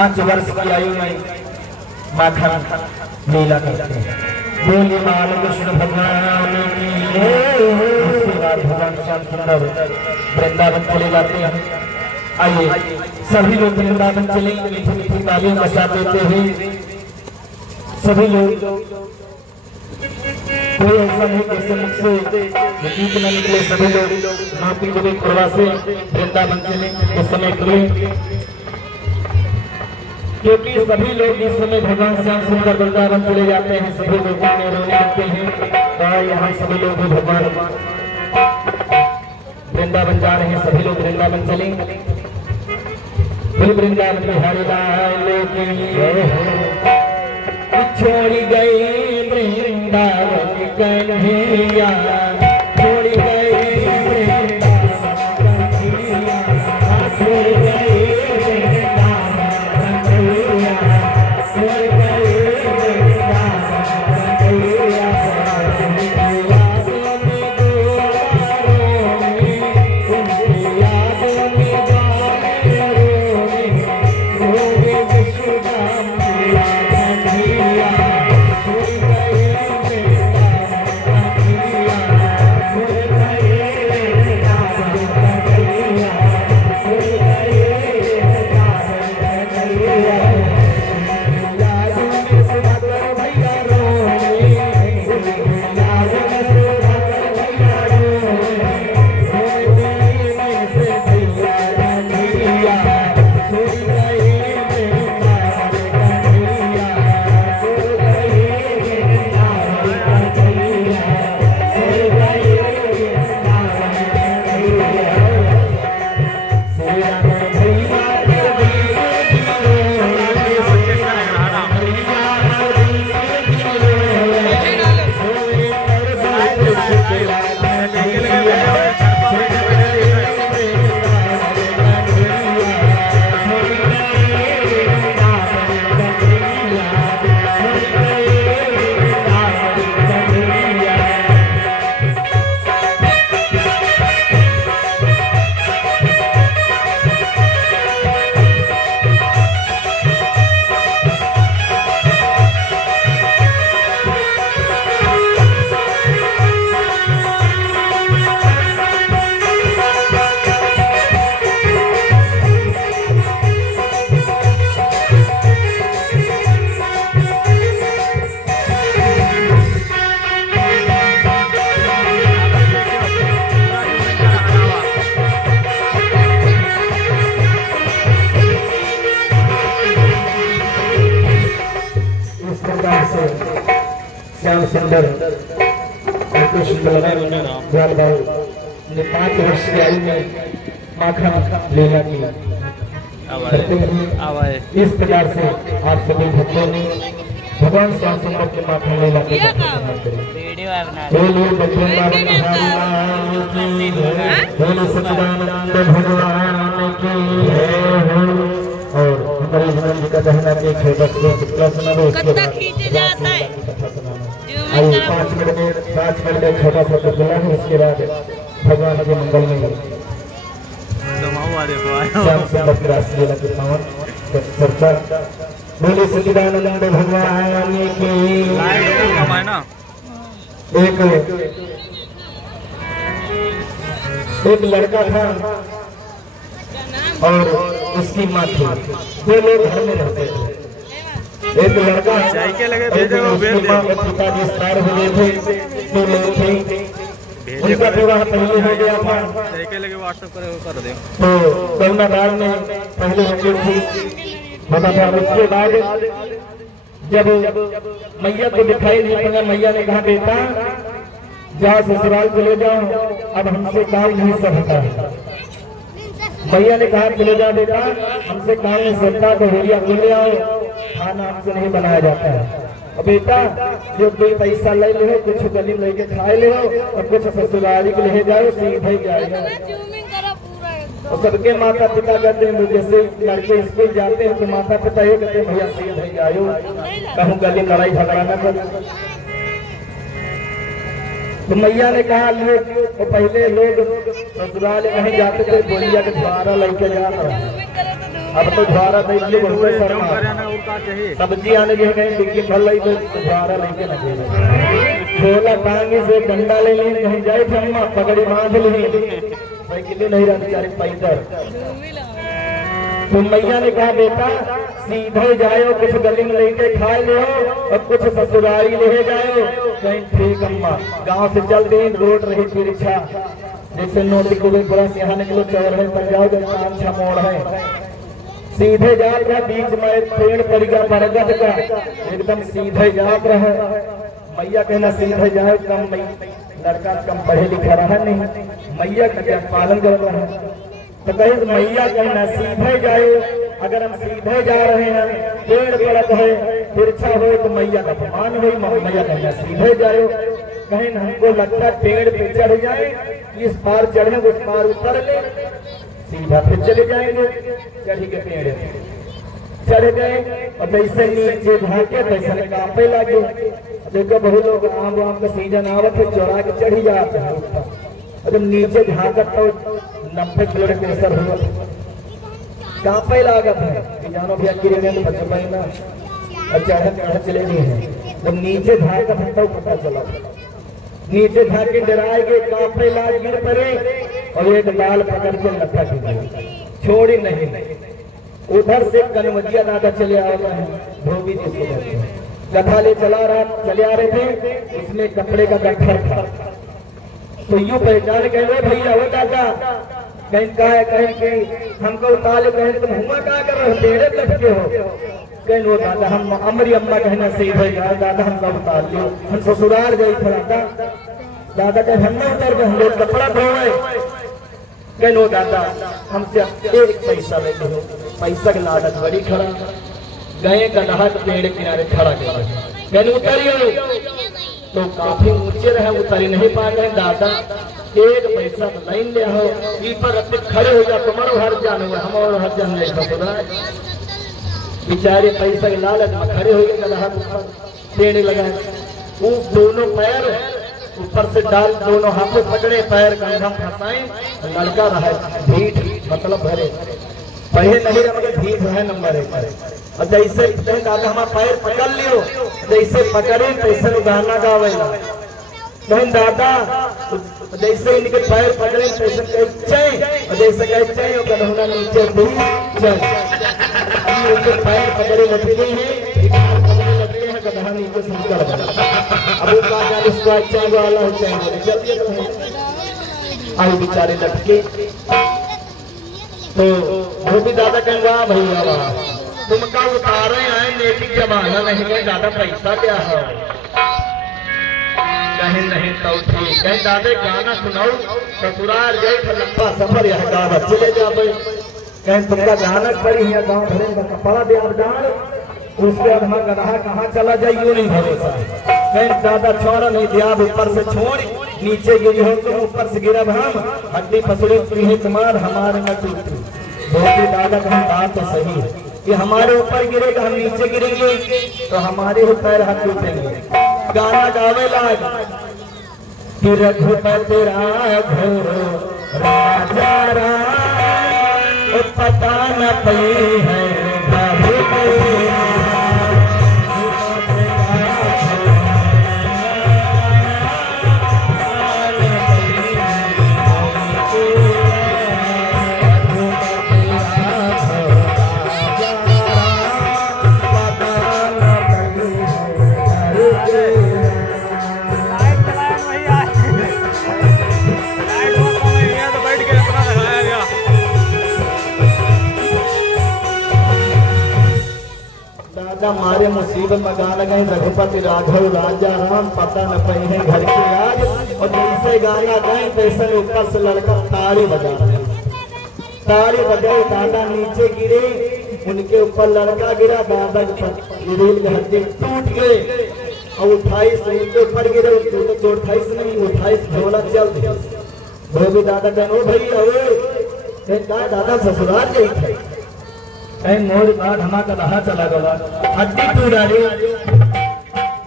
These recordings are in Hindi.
5 वर्ष की आयु में माखन लीला करते हैं। बोलिए बाल कृष्ण भगवान की जय। उसके बाद भगवान श्याम सुंदर वृंदावन चले जाते हैं। आइए सभी लोग वृंदावन चले, मीठी मीठी तालियों का साथ देते हुए सभी लोग। कोई ऐसा नहीं जैसे मुख से गीत न निकले। सभी लोग नापी जब खुरवा से वृंदावन चले इस समय के लिए, क्योंकि सभी लोग इस समय भगवान श्याम सुंदर वृंदावन चले जाते हैं। सभी लोग रोने लगते हैं। तो यहाँ सभी लोग भगवान वृंदावन जा रहे हैं। सभी लोग वृंदावन चले। वृंदावन बिहारी लाल की छोड़ गए वृंदावन कन्हैया, छोड़ गए वृंदावन कन्हैया, छोड़ गए वृंदावन कन्हैया, छोड़ गए वृंदावन कन्हैया। श्याम सुंदर ग्वाल भाई ने 5 वर्ष की आयु में माखन लीला की करते हैं। इस प्रकार से आप सभी भक्तों ने भगवान श्याम सुंदर के माखन लीला के सच्चिदानंद भगवान की। और जी का कहना कि चुटकुला सुना दो, उसके बाद आइए 5 मिनट में छोटा सा चुटकुला है। उसके बाद भगवान के मंगल में श्याम सुंदर की रासलीला की पावन चर्चा। बोले सच्चिदानंद भगवान की। एक लड़का था और उसकी माँ थी। 2 लोग घर में रहते थे। एक लड़का पिताजी स्टार हो गए थे। 2 लोग थे, उनका विवाह पहले हो गया था। तो करुणा काल में पहले हो गई थी होता था। उसके बाद जब मैया को दिखाई नहीं पड़ा, मैया ने कहा बेटा जहाँ ससुराल चले जाओ, अब हमसे काम नहीं सकता है। भैया ने कहा चले जाओ बेटा, हमसे काम नहीं सकता, तो भैया बोले आओ, खाना हमसे नहीं बनाया जाता है। और बेटा जो 2 पैसा ले लो, कुछ गली लेके खाए ले और कुछ ससुराली के ले जाओ, सीधे जाएगा। और सबके माता पिता कहते हैं, जैसे लड़के स्कूल जाते हैं तो माता पिता ये कहते हैं भैया सीधे जाओ, कहूँ गली लड़ाई झगड़ा न कर। तो मैया ने कहा लोग तो पहले लोग ससुराल नहीं जाते थे, बोलिया के द्वारा लेके जाता अब तो ज्वारा दैले बहुत शर्मा सब्जी आने के कहीं टिक्की फल लाई तो ज्वारा लेके लगे झोला टांगे से डंडा ले ली कहीं जाए अम्मा पकड़ी बांध ली साइकिल नहीं रहा बेचारे पैदल। तो मैया ने कहा बेटा सीधे जाओ कुछ गली में लेके खाए ले और कुछ ससुरारी ले जाओ। कहीं ठीक अम्मा। गांव से चल गई रोड रही थी रिक्शा जैसे नोटी को पूरा यहाँ निकलो चौर है पंजाब काम छा मोड़ है सीधे जात रहा बीच में पेड़ पड़ गया बरगद का एकदम सीधे जात रहा। मैया कहना सीधे जाओ कम लड़का कम पढ़े लिखा रहा नहीं मैया का क्या पालन कर रहा है। तो कहे मैया कहना सीधे जाओ अगर हम सीधे जा रहे हैं पेड़ पड़त है तिरछा हो तो मैया का अपमान हुई मैया कहना सीधे जाओ। कहीं हमको लगता है पेड़ पे चढ़ जाए इस पार चढ़े उस पार उतर ले सीधा फिर चले जाएंगे चढ़ी के पेड़ चढ़ गए और जैसे नीचे झाके तैसे कांपे लगे। देखो बहुत लोग आम का सीजन आवत है चौरा के चढ़ी जाते हैं और जब नीचे झाकत तो 90 किलो प्रेशर हुआ कांपे लागत है जानो भी अकेले में तो बच पाए ना चढ़ चले नहीं है। जब नीचे झाकत है तो पता चला नीचे झाके डराए गए कांपे लाग गिर पड़े और एक लाल पकड़ के लखा छोड़ी नहीं। उधर से कनवजिया दादा चले आ रहे हैं धोबी जिसको कहते हैं कथा ले चले आ रहे थे इसमें कपड़े का गट्ठर था। तो यूं पहचान कहे भैया वो दादा कहीं का है कहीं के हमको उतार कहें तुम हुआ क्या कर रहे हो टेढ़े लटके हो कहीं वो दादा हम अमरी अम्मा कहना सही भाई दादा हमका उतार लियो हम ससुराल गई थे दादा कहे हम न उतर गए हम लोग कपड़ा धोए कहीं वो दादा हमसे एक पैसा लेते हो पैसा की लालच बड़ी खड़ा गए गदहा पेड़ किनारे खड़ा कर उतरिए तो काफी ऊंचे रहे उतरी नहीं पा गए दादा एक पैसा तो नहीं ले हो पर अपने खड़े हो जा तुम्हारा हर जान हुआ हम और हर जान नहीं बेचारे पैसा के लालच में खड़े हो गए गदहा पेड़ लगाए वो दोनों पैर ऊपर से डाल दोनों हाथों पकड़े पैर कंधम फंसाए लड़का रहा भीड़ मतलब भरे पहले नहीं रहा मगर भीड़ है नंबर 1 और जैसे दादा हमारा पैर पकड़ लियो जैसे पकड़े तैसे गाना गावेला कहीं दादा जैसे इनके पैर पकड़े तैसे कहे और जैसे कहे और गधौना नीचे चल उनके पैर पकड़े लटके हैं गधा नीचे से निकल गया। अब उसको अच्छा वाला हो चाहिए जल्दी आई बेचारे लटके तो वो भी दादा कहें वाह भैया वाह तुमका उतारे आए नेकी जमाना नहीं है दादा पैसा क्या है कहीं नहीं तो ठीक कहीं दादा गाना सुनाओ ससुराल गए लंबा सफर यह गाँव चले जाओ कहीं तुमका गाना पड़ी है गाँव भरे का कपड़ा दे डाल उसके बाद हमारा गधा कहाँ चला जाए यूं नहीं भरोसा कहीं दादा छोड़ा नहीं दिया ऊपर से छोड़ नीचे गिरी हो तो ऊपर से गिरा हम हड्डी फसली तुझे तुम्हार हमारे में टूटी धोती दादा कहीं बात तो सही है कि हमारे ऊपर गिरेगा हम नीचे गिरेंगे तो हमारे ही पैर हाथ टूटेंगे। गाना गावे लाग कि रघुपति राघव राजा राम पता न पई है हमारे मुसीबत में गाना गए रघुपति राघव राजा राम पता न पई है घर के आज और जैसे गाना गए तैसे ऊपर से लड़का ताली बजाए दादा नीचे गिरे उनके ऊपर लड़का गिरा दादा के हड्डी टूट गए और 28 उनके ऊपर गिरे 28 नहीं 28 झोला चल दिया वो भी दादा कहे भाई दादा ससुराल गई थे मोर बाद हमारा कहा चला गया हड्डी टूट रही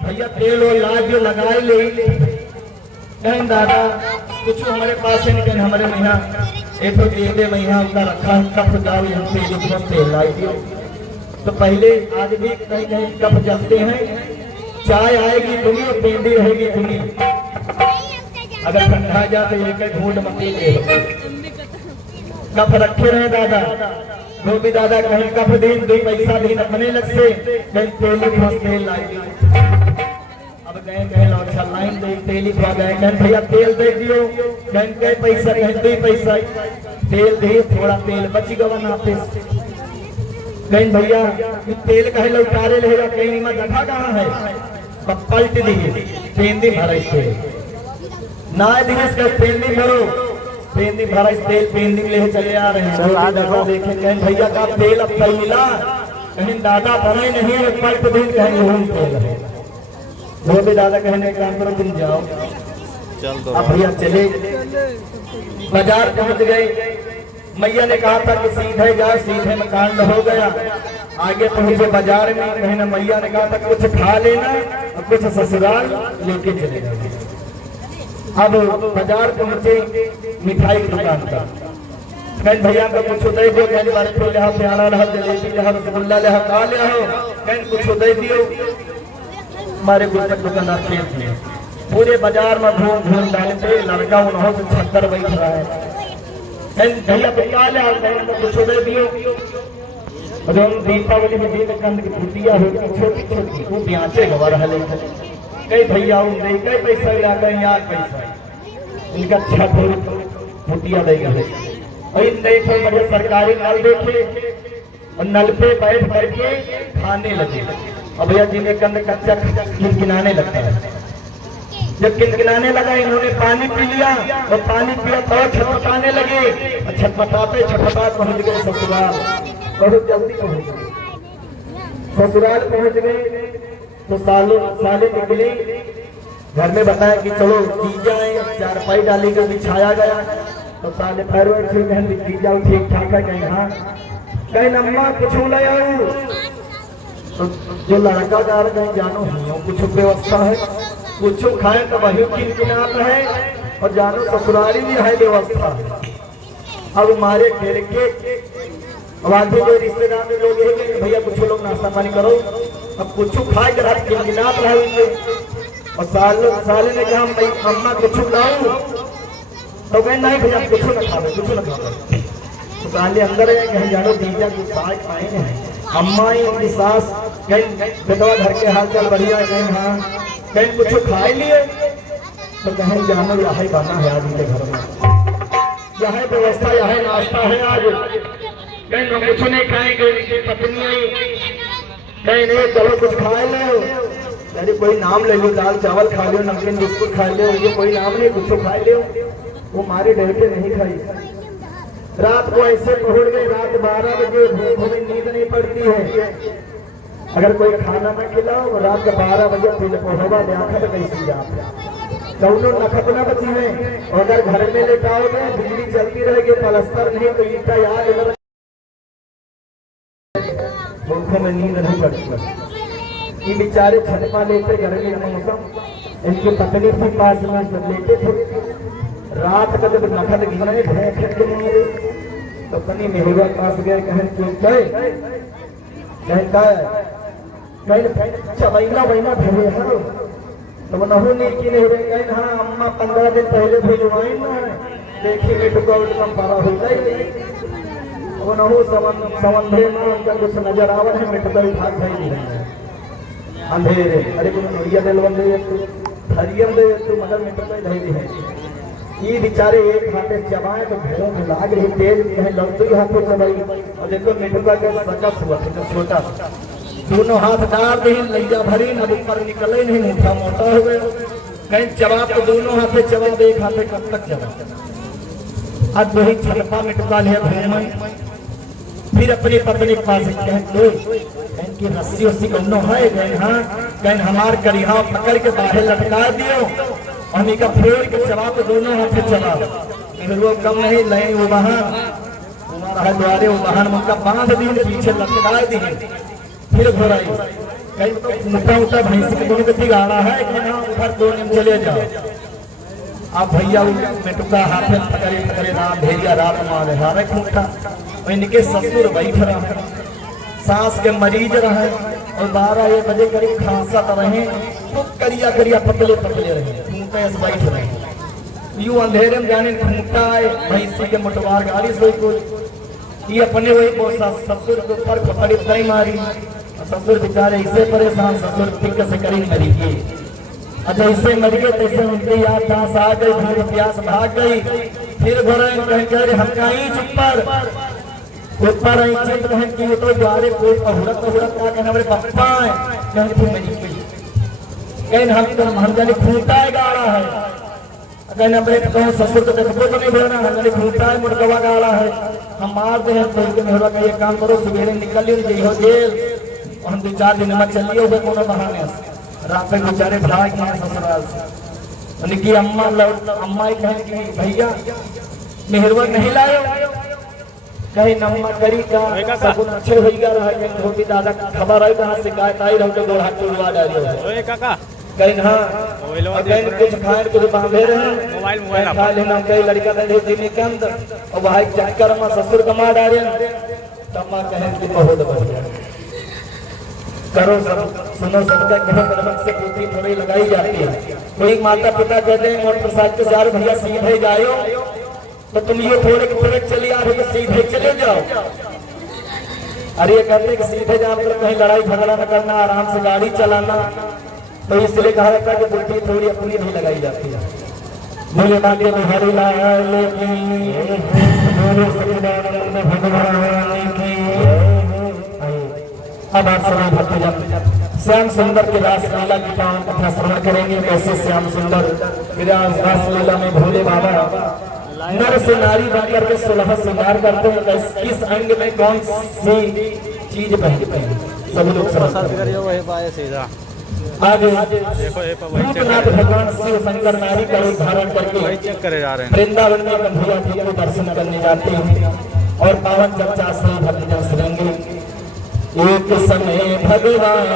भैया तेल और लाज जो लगाए ले कहीं दादा कुछ हमारे पास है नहीं हमारे यहाँ एक तो गेंदे में यहाँ उनका रखा है कप जाओ यहाँ पे जो तेल लाई दियो। तो पहले आज भी कहीं कहीं कप जलते हैं, चाय आएगी तुम्हें और पेंदी रहेगी तुम्हें। अगर ठंडा जा तो एक घूट मक्की ले कप रखे रहे दादा, वो भी दादा कहीं कप दिन 2 पैसा दिन अपने लग से कहीं तेल लाई। अब गए कहीं लौटा लाइन दे तेल गए कहीं भैया तेल दे दियो, कहीं कई पैसा कहीं 2 पैसा तेल दे, थोड़ा तेल बच गवा ना पे कहीं भैया तेल कहीं लौटारे रहेगा कहीं में जगह कहाँ है पलट दिए पेंदी भरा ना दिनेश का पेंदी भरो पेंदी भरा तेल पेंदी ले चले आ रहे हैं। देखें कहीं भैया का तेल अब तक मिला कहीं दादा बने नहीं है पलट दिन कहीं घूम तेल है वो भी दादा कहने काम करो तुम जाओ। अब भैया चले बाजार पहुंच गए, मैया ने कहा था कि सीधे जाओ, सीधे में कांड हो गया। आगे पहुंचे बाजार में, कहना मैया ने कहा था कुछ खा लेना और कुछ ससुराल लेके चले जाओ। अब बाजार पहुंचे मिठाई की दुकान पर, कहीं भैया का कुछ दे दो, कहीं बर्फी ले प्याला रहा जलेबी ले रसगुल्ला ले का ले आओ, कहीं कुछ दे दियो। हमारे गुस्सा दुकानदार खेत में पूरे बाजार में घूम घूम डालते लड़का उन्हों से 76 बैठ रहा है। भैया क्या ले आओ, कुछ दे दियो। जो दीपावली में दीप कंद की फुटिया होती छोटी छोटी वो ब्याचे गवा रहा है, कई भैया नहीं कई पैसा ला गए यार पैसा इनका 6 फुटिया देगा। नहीं बढ़िया सरकारी नल देखे और नल पे बैठ करके खाने लगे। अब भैया जी ने कंद कच्चा किनकिनाने लगता है, जब किनकिनाने लगा इन्होंने पानी पी लिया और पानी पिया तो छटपटाने लगे और छटपटाते छटपटाते पहुंच गए ससुराल। बहुत जल्दी पहुंच गए ससुराल, पहुंच गए तो साले निकले घर में बताया कि चलो जीजा है, चारपाई डाली कर बिछाया गया तो साले पैर जीजा ठीक ठाक है, कहीं हाँ कहीं अम्मा कुछ ले आऊ। तो जो लड़का जा रहा कहीं जानो नहीं कुछ व्यवस्था है, कुछ खाए तो वही किनकिनात है और जानो ससुराली भी है व्यवस्था। अब मारे घेर के आवाज़ कोई रिश्तेदार में लोग यही भैया कुछ लोग नाश्ता पानी करो, अब कुछ खाए के रात किनकिनात रहे। और साले ने कहा अम्मा कुछ लाऊं, तो कहीं नहीं भैया कुछ न खा कुछ न खा। तो साले अंदर है कहीं जानो जीजा की साग खाए हैं, अम्मा की सास कहीं बेटवा घर के हाल चाल बढ़िया है, कहीं हाँ कहीं कुछ खाए लिए तो कहीं जानो यहाँ बना है आज इनके घर में, यहाँ व्यवस्था यहाँ नाश्ता है आज, कहीं हम कुछ नहीं खाएंगे। पत्नी कहीं नहीं चलो कुछ खाए ले, यदि कोई नाम ले लो, दाल चावल खा लो, नमकीन बिस्कुट खा लो, ये कोई नाम नहीं कुछ खा लो। वो मारे डर के नहीं खाई। रात को ऐसे पहुंच गए, रात 12 बजे भूख में नींद नहीं पड़ती है। अगर कोई खाना न खिलाओ रात के 12 बजे फिर पहुंचा देखा कैसी जाए दोनों नखत न बची है। अगर घर में लेटाओगे बिजली चलती रहेगी, पलस्तर नहीं तो ईटा याद भूखों में नींद नहीं पड़ती। ये बेचारे छटपा लेते गर्मी का मौसम, इनकी पत्नी थी पास में सब लेते थे। रात का जब नखत गिरे तो पनी मेहुआ पास गए, कहन क्यों चबैना बहना भेजे हाँ तो नहू नहीं की नहीं रहे, कहीं हाँ अम्मा 15 दिन पहले भेजवाई ना देखी मिटुका कम पारा हो गई। वो नहू समंधे में उनका कुछ नजर आवर है, मिटुका भाग भाई नहीं अंधेरे। अरे कुछ नरिया दिलवन दे हरियम दे तो मगर मिटुका धैर्य है। ये बेचारे एक हाथे चबाए तो घरों में लाग रही तेज है, लड़ती हाथों चबाई और देखो मिटुका के सकस हुआ छोटा दोनों हाथ डाल दे लैया भरी न ऊपर निकले नहीं, मोटा मोटा हो गए। कहीं चबा तो दोनों हाथे चबा दे, एक हाथे कब तक चबा। आज वही छटपा मिटुका लिया घूम, फिर अपनी पत्नी के पास कहीं की रस्सी उस्सी कौनो है, कहीं हाँ कहीं हमार करिहा पकड़ के बाहर लटका दियो, हमी का फेर के चबा तो दोनों हाथे चबा। फिर वो कम नहीं लय वो वहां तुम्हारा द्वारे वो वाहन उनका 5 दिन पीछे लटका दिए। फिर घोराई कहीं तो मोटा मोटा भैंस के दोनों के बिगाड़ा है कि ना उधर 2 दिन चले जाओ। अब भैया मेटुका हाथ में पकड़े पकड़े रात भेजिया रात मारे हारे खूंटा इनके ससुर बैठ रहे सांस के मरीज रहे और 12-1 बजे करीब खांसत रहे तो करिया करिया पतले पतले रहे खूंटे से बैठ रहे यूं अंधेरे में जाने खूंटा भैंसी के मोटवार गाड़ी सोई को ये अपने वही ससुर के ऊपर पकड़ी नहीं मारी ससुर बेचारे इससे परेशान ससुर ठीक से करी मरी गई अच्छा इससे मर गए तैसे उनकी याद सांस आ गई भूख प्यास भाग गई फिर भरे कहे हम कहीं ऊपर चित बहन की तो द्वारे कोई अहुरत का कहना हमारे पप्पा है कहने फिर मरी गई कहने हम जाने खूंटा गाड़ा है कहने अपने कहूँ ससुर तो देखो तो नहीं भेजना हम जाने खूंटा है मुर्गवा गाड़ा है हम मार दे हैं तो मेहरा का ये काम करो सवेरे निकल लियो जइहो जेल हम 2-4 दिन में चलिए हुए कोनो बहाने रात में बेचारे भाग गए ससुराल से उनकी अम्मा ही कहें कि भैया मेहरवा नहीं लायो कहीं नम्मा करी का सगुन अच्छे हो गया रहा कहीं धोती दादा खबर आई कहाँ शिकायत आई रहो तो गोड़ा टुलवा डालियो कहीं हाँ कहीं कुछ खाए कुछ बांधे रहे खा लेना कई लड़का दे दिन के अंदर और भाई चक्कर में ससुर कमा डाले तम्मा कहें कि बहुत बढ़िया करो सब सुनो सबका घर से पूछी थोड़ी लगाई जाती है कोई माता पिता कहते हैं मोटरसाइकिल से यार भैया सीधे जाओ तो तुम ये थोड़े चले आ रहे सीधे चले जाओ अरे ये कहते कि सीधे जाओ तो कहीं लड़ाई झगड़ा न करना आराम से गाड़ी चलाना तो इसलिए कहा जाता है कि बुद्धि थोड़ी अपनी नहीं लगाई जाती है बोले बाकी बिहारी लाल की अब आप सभी भक्तजन श्याम सुंदर के रासलीला की पावन कथा श्रवण करेंगे कैसे श्याम सुंदर विराज रासलीला में भोले बाबा नर से नारी बनकर के 16 श्रृंगार करते हैं किस अंग में कौन सी चीज पहनते हैं सभी लोग आगे भूतनाथ भगवान शिव शंकर नारी का रूप धारण करके वृंदावन में कन्हैया जी को दर्शन करने जाते हैं और पावन चर्चा से भक्तजन सुनेंगे एक समय भगवान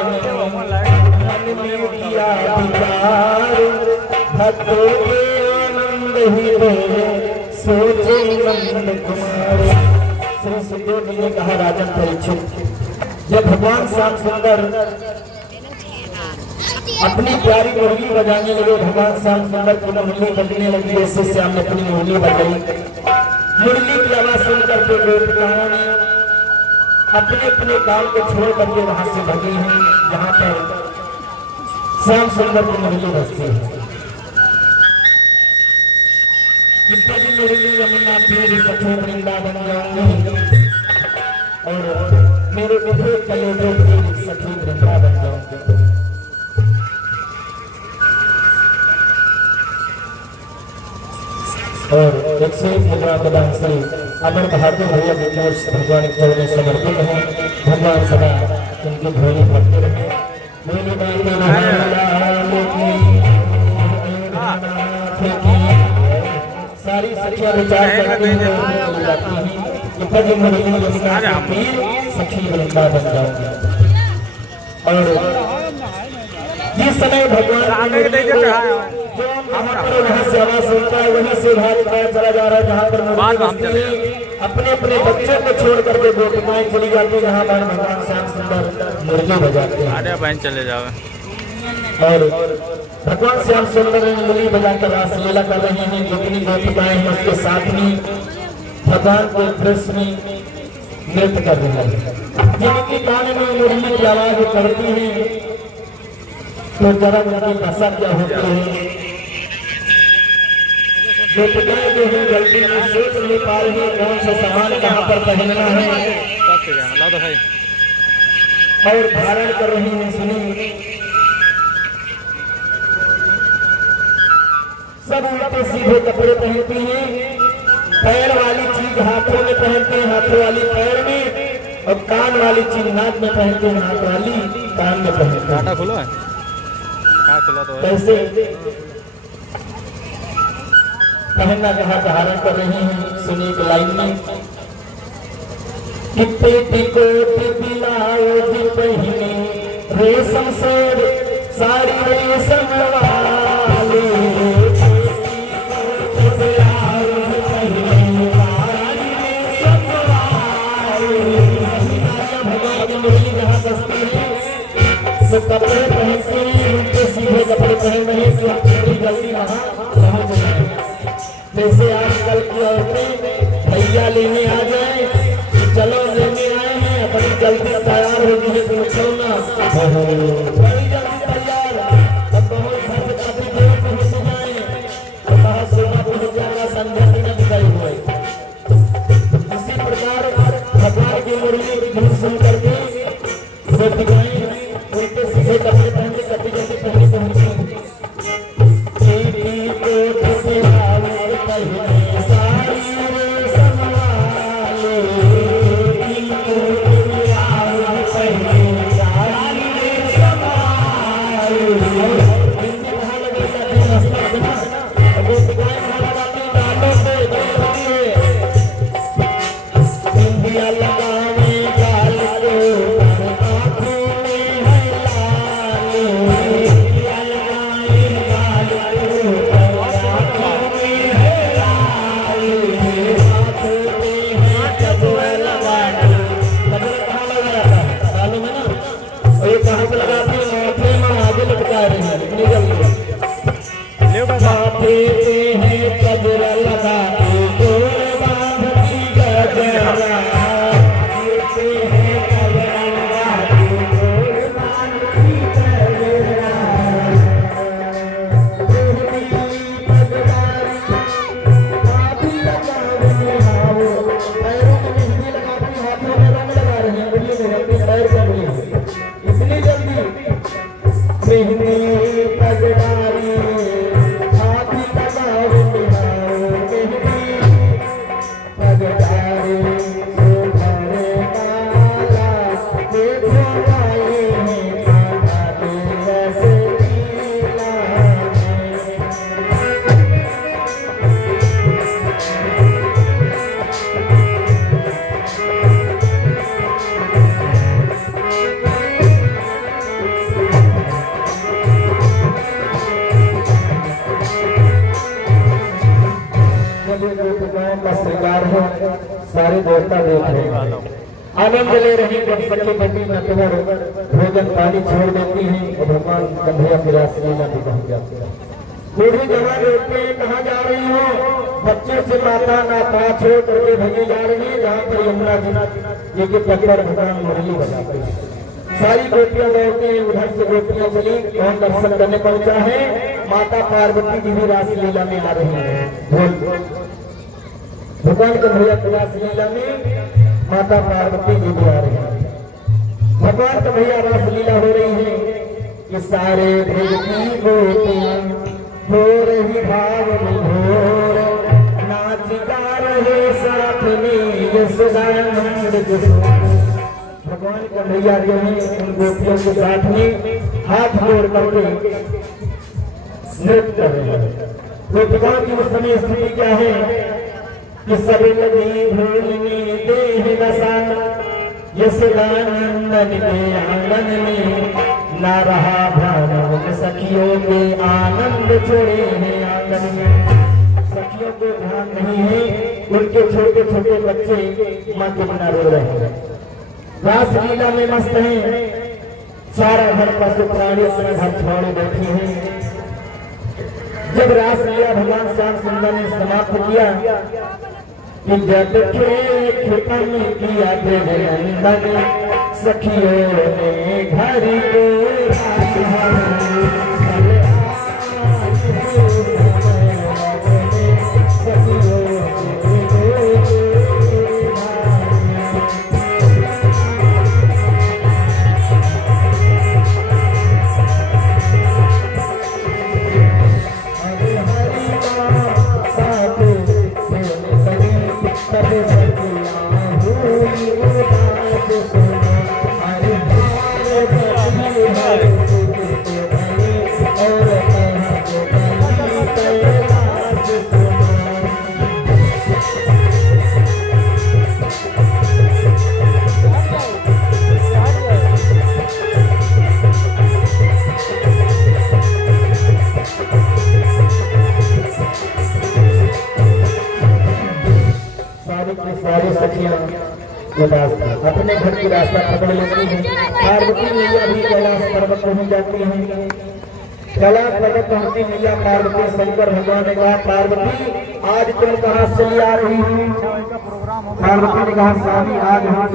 मन में किया विचार भक्तों के आनंद ही सोचे नंद कुमार श्री सुखदेव जी ने कहा राजन परीक्षित जब भगवान श्याम सुंदर अपनी प्यारी मुरली बजाने लगे भगवान श्याम सुंदर की मुरली बजने लगी ऐसे श्याम ने अपनी मुरली बजाई मुरली की आवाज सुनकर के गोपिकाओं ने अपने अपने काम को छोड़ करके वहां से भगे हैं जहां पर श्याम सुंदर की मुरली बजती है मुरली यमुना फिर सखी वृंदावन जाऊंगी और मेरे बुढ़े चले जो सखी वृंदावन जाऊंगी और 101 मुद्रा प्रदान से अमर बहादुर भैया भगवान के चरणों समर्पित हैं भगवान सदा इनकी ध्वनि भरते रहे सारी सखियां विचार करती हैं सखी वृंदावन जाऊंगी और जिस समय भगवान वहाँ से आवाज सुनता है वहीं से भाग चला जा रहा है जहाँ पर अपने अपने बच्चों को छोड़ करके गोपिकाएं चली जाती है जहाँ पर भगवान श्याम सुंदर मुरली बजाते हैं चले जाओ और भगवान श्याम सुंदर मुरली बजाकर रासलीला कर रहे हैं जितनी गोपिकाएं हैं उसके साथ में भगवान को दृश्य में नृत्य कर रहे हैं जिनकी कान में मुरली की आवाज करती है तो जरा उनकी दशा क्या होती है गोपिकाएं जो है जल्दी में सोच नहीं पा रही कौन सा सामान कहाँ पर पहनना है और धारण कर रही हैं सुनिए सब उल्टे सीधे कपड़े पहनती हैं पैर वाली चीज हाथों में पहनते हैं हाथों वाली पैर में और कान वाली चीज नाक में पहनते हैं हाथ वाली कान में पहनते हैं खुला है तो कैसे पहनना कहा धारण कर रही हैं सुनिए एक लाइन में पहने रेशम से साड़ी रेशम वाली नहीं कि हम थोड़ी जल्दी वहाँ पहुँच जाए। जैसे आजकल की औरतें भैया लेने आ जाए, चलो लेने आए हैं, अपनी जल्दी तैयार हो गई है, पूछो ना बड़ी जल्दी तैयार, अब बहुत घर से काफी देर पहुँच जाए तो कहा सोना पहुँच जाएगा, संध्या की न बिताई हुए। इसी प्रकार भगवान की मुरली की धुन सुन करके गोपिकाएं उनके सीधे कपड़े पहन के कटी जल्दी पहले पहुंची। सारे देवता देख रहे हैं, आनंद ले रहे हैं। जब सखी बेटी नटवर भोजन पानी छोड़ देती हैं और भगवान कन्हैया की रास लीला भी पहुंच जाती है। बूढ़ी जवान देखते हैं कहाँ जा रही हो, बच्चे से माता नाता छोड़ करके भगी जा रही है जहाँ पर यमुना जी के तट पर भगवान मुरली बजाते हैं। सारी गोपियां दौड़ती हैं, उधर से गोपियां चली, कौन दर्शन करने पहुंचा है? माता पार्वती जी भी रास लीला में आ रही है। भगवान कन्हैया की रास लीला में माता पार्वती जी भी आ रही है। भगवान कन्हैया रास लीला हो रही है कि सारे भेद की गोपियां हो रही भाव विभोर, नाच गा रहे साथ में यशोदानंद किशोर। भगवान कन्हैया जो है उन गोपियों के साथ में हाथ जोड़ करके नृत्य कर रहे हैं। गोपिकाओं की उस समय स्थिति क्या है कि सब लगी भूलने देह दशा, यशोदानंदन के आंगन में ना रहा भ्रम, सखियों के आनंद छोड़े हैं आंगन में। सखियों को ध्यान नहीं है, उनके छोटे छोटे बच्चे माँ के बिना रो रहे हैं, रास लीला में मस्त हैं। सारा घर पशु प्राणी अपने घर छोड़े बैठे हैं। जब रास लीला भगवान श्याम सुंदर ने समाप्त किया कि जब खेतन किया नंदन, सखियों ने घर को सारी सखियां उदास थी, अपने घर की रास्ता पकड़ लेती हैं। पार्वती मैया भी कैलाश पर्वत पहुंच जाती हैं। चला प्रकट होती मैया पार्वती। शंकर भगवान ने कहा पार्वती आज तुम कहाँ से आ रही हो? पार्वती ने कहा स्वामी आज हम